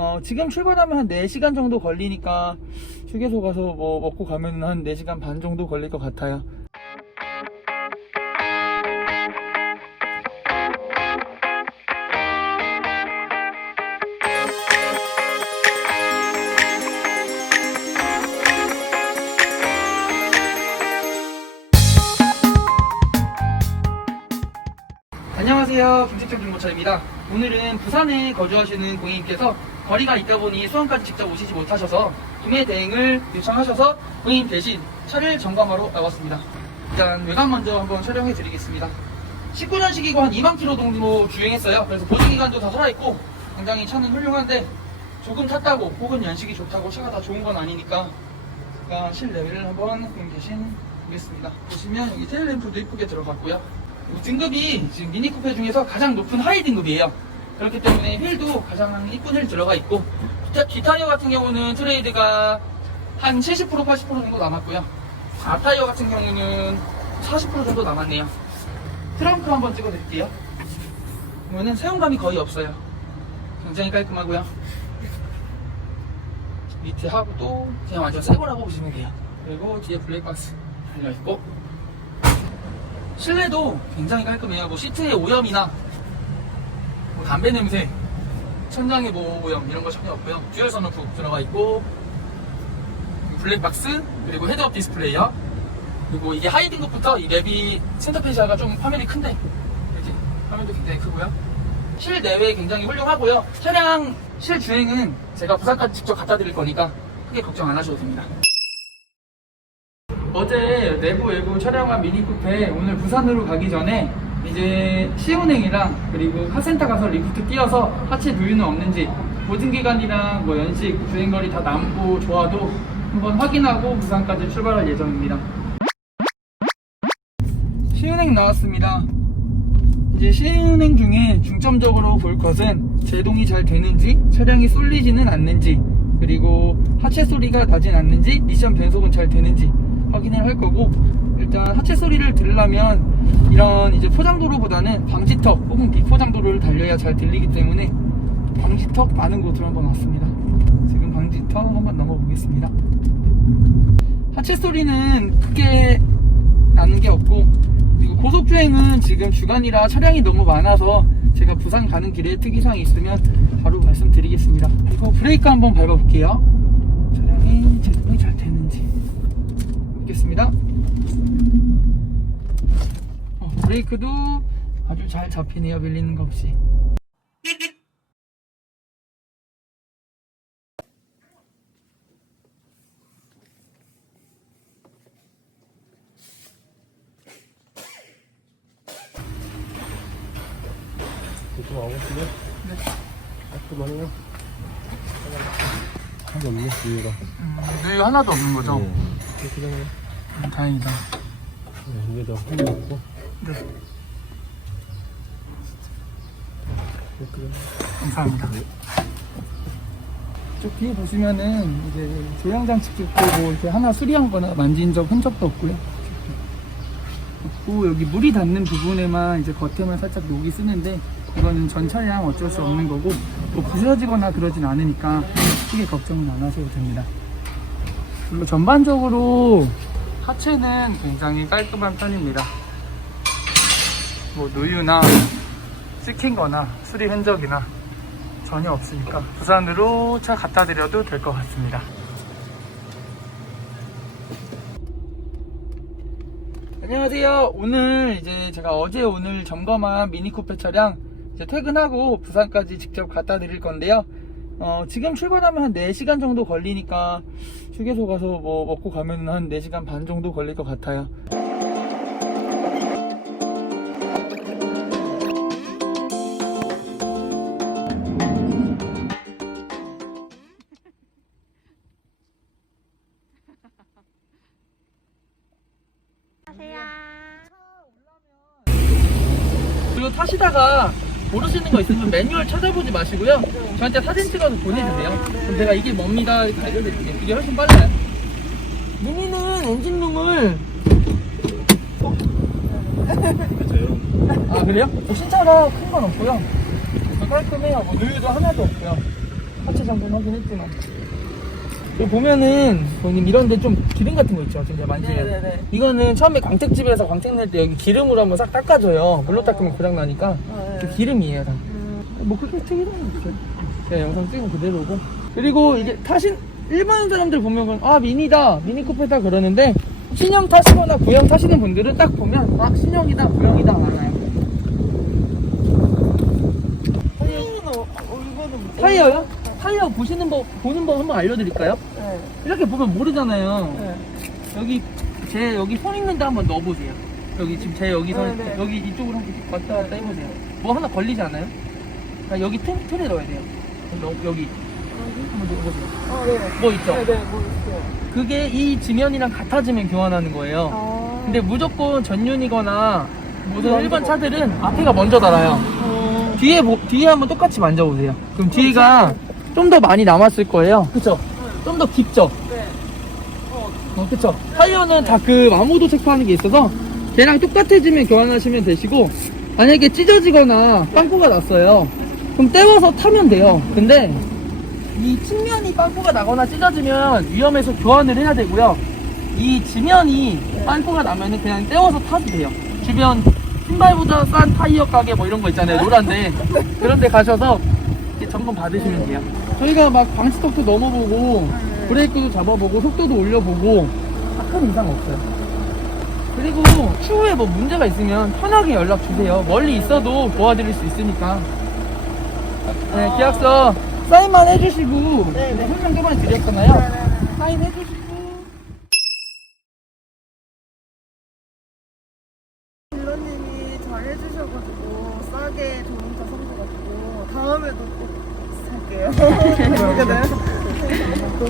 어, 지금 출발하면 한 4시간 정도 걸리니까 휴게소 가서 뭐 먹고 가면 한 4시간 반 정도 걸릴 것 같아요. 안녕하세요. 김택정 중고차입니다. 오늘은 부산에 거주하시는 고객님께서 거리가 있다 보니 수원까지 직접 오시지 못하셔서 구매 대행을 요청하셔서 고객님 대신 차를 점검하러 나왔습니다. 일단 외관 먼저 한번 촬영해 드리겠습니다. 19년식이고 한 2만 킬로 정도 주행했어요. 그래서 보증 기간도 다 살아있고 굉장히 차는 훌륭한데 조금 탔다고 혹은 연식이 좋다고 차가 다 좋은 건 아니니까 제가 실내외를 한번 고객님 대신 보겠습니다. 보시면 여기 테일램프도 이쁘게 들어갔고요. 이 등급이 지금 미니 쿠페 중에서 가장 높은 하이 등급이에요. 그렇기 때문에 휠도 가장 이쁜 휠 들어가 있고 기타, 뒷타이어 같은 경우는 트레이드가 한 70% 80% 정도 남았고요. 앞타이어 같은 경우는 40% 정도 남았네요. 트렁크 한번 찍어드릴게요. 보면은 사용감이 거의 없어요. 굉장히 깔끔하고요. 밑에 하부도 그냥 완전 새 거라고 보시면 돼요. 그리고 뒤에 블랙박스 달려있고 실내도 굉장히 깔끔해요. 뭐 시트의 오염이나 뭐 담배 냄새, 천장의 뭐 오염 이런 거 전혀 없고요. 듀얼 선루프 들어가 있고 블랙박스 그리고 헤드업 디스플레이어 그리고 이게 하이 등급부터 이 랩이 센터페시아가 좀 화면이 큰데 이렇게 화면도 굉장히 크고요. 실내외 굉장히 훌륭하고요. 차량 실주행은 제가 부산까지 직접 갖다 드릴 거니까 크게 걱정 안 하셔도 됩니다. 어제 내부 외부 촬영한 미니쿠페 오늘 부산으로 가기 전에 이제 시운행이랑 그리고 카센터 가서 리프트 띄어서 하체 누유는 없는지 보증기간이랑 뭐 연식 주행거리 다 남고 좋아도 한번 확인하고 부산까지 출발할 예정입니다. 시운행 나왔습니다. 이제 시운행 중에 중점적으로 볼 것은 제동이 잘 되는지 차량이 쏠리지는 않는지 그리고 하체 소리가 나진 않는지 미션 변속은 잘 되는지 확인을 할 거고 일단 하체 소리를 들으려면 이런 이제 포장도로보다는 방지턱 혹은 비포장도로를 달려야 잘 들리기 때문에 방지턱 많은 곳으로 한번 왔습니다. 지금 방지턱 한번 넘어보겠습니다. 하체 소리는 크게 나는 게 없고 그리고 고속주행은 지금 주간이라 차량이 너무 많아서 제가 부산 가는 길에 특이사항이 있으면 바로 말씀드리겠습니다. 그리고 브레이크 한번 밟아볼게요. 차량이 제동이 잘 되는지 보겠습니다. 브레이크도 아주 잘 잡히네요. 밀리는 거 없이. 좀 와보시네? 네. 깔끔하네요. 하나도 없네, 이유가. 누유 하나도 없는 거죠? 네. 그냥, 음, 다행이다. 네, 이게 더 흥미롭고. 네. 감사합니다. 저 뒤에 보시면은 이제 조향장치 찍고 뭐 이렇게 하나 수리한 거나 만진 적 흔적도 없고요. 없고 여기 물이 닿는 부분에만 이제 겉에만 살짝 녹이 쓰는데 이거는 전 차량 어쩔 수 없는 거고 뭐 부서지거나 그러진 않으니까 크게 걱정은 안 하셔도 됩니다. 그리고 전반적으로 하체는 굉장히 깔끔한 편입니다. 뭐 누유나 찍힌 거나 수리 흔적이나 전혀 없으니까 부산으로 차 갖다 드려도 될 것 같습니다. 안녕하세요. 오늘 이제 제가 어제 오늘 점검한 미니쿠페 차량 퇴근하고 부산까지 직접 갖다 드릴 건데요. 어, 지금 출발하면 한 4시간 정도 걸리니까 휴게소 가서 뭐 먹고 가면 한 4시간 반 정도 걸릴 것 같아요. 그리고 타시다가 모르시는 거 있으면 매뉴얼 찾아보지 마시고요. 저한테 사진 찍어서 보내주세요. 그럼 제가 이게 뭡니다 이렇게 알려드릴게요. 이게 훨씬 빨라요. 미니는 엔진룸을 아 그래요? 뭐 신차라 큰 건 없고요. 깔끔해요. 뭐 누유도 하나도 없고요. 하체 잠깐 하긴 했지만. 여기 보면은 형님 이런 데 좀 기름 같은 거 있죠 지금 제가 만지면 네네네. 이거는 처음에 광택집에서 광택 낼 때 여기 기름으로 한번 싹 닦아줘요 물로 닦으면 고장 나니까 네. 그 기름이에요 다. 음, 뭐 그렇게 특이한 건 없어요. 제가 영상 찍은 그대로고. 그리고 이제 타신 일반 사람들 보면 아 미니다 미니 쿠페다 그러는데 신형 타시거나 구형 타시는 분들은 딱 보면 아 신형이다 구형이다 알아요. 어, 어, 뭐- 타이어요? 타이어 보시는 법 보는 법 한번 알려드릴까요? 네. 이렇게 보면 모르잖아요. 네. 여기 제 여기 손 있는데 한번 넣어보세요. 여기 지금 제 여기 손 네, 네. 여기 이쪽으로 한번 왔다 갔다 해보세요. 뭐 하나 걸리지 않아요? 그러니까 여기 틈 틈에 넣어야 돼요. 넣- 여기 한번 넣어보세요. 어, 네. 뭐 있죠? 네, 네, 뭐 있어요. 그게 이 지면이랑 같아지면 교환하는 거예요. 아. 근데 무조건 전륜이거나 모든 일반 거. 차들은 앞에가 먼저 달아요. 어, 뒤에 보- 뒤에 한번 똑같이 만져보세요. 그럼 뒤에가 좀 더 많이 남았을 거예요. 그쵸? 좀 더 깊죠? 네. 어, 어, 그쵸? 타이어는 다 그 마모도 체크하는 게 있어서 걔랑 똑같아지면 교환하시면 되시고 만약에 찢어지거나 빵꾸가 났어요. 그럼 떼워서 타면 돼요. 근데 이 측면이 빵꾸가 나거나 찢어지면 위험해서 교환을 해야 되고요. 이 지면이 빵꾸가 나면은 그냥 떼워서 타도 돼요. 주변 신발보다 싼 타이어 가게 뭐 이런 거 있잖아요. 노란데 그런 데 가셔서 이렇게 점검 받으시면 돼요. 저희가 막 방지턱도 넘어보고 브레이크도 잡아보고 속도도 올려보고 큰 이상 없어요. 그리고 추후에 뭐 문제가 있으면 편하게 연락 주세요. 멀리 있어도 도와드릴 수 있으니까. 네, 계약서 사인만 해주시고 네, 네. 설명 저번에 드렸잖아요. 네 네 네. 사인 해주시고. 딜러님이 잘 해주셔가지고 싸게 좋은 차 사줘가지고 다음에도 꼭 해볼게요. 어쨌든.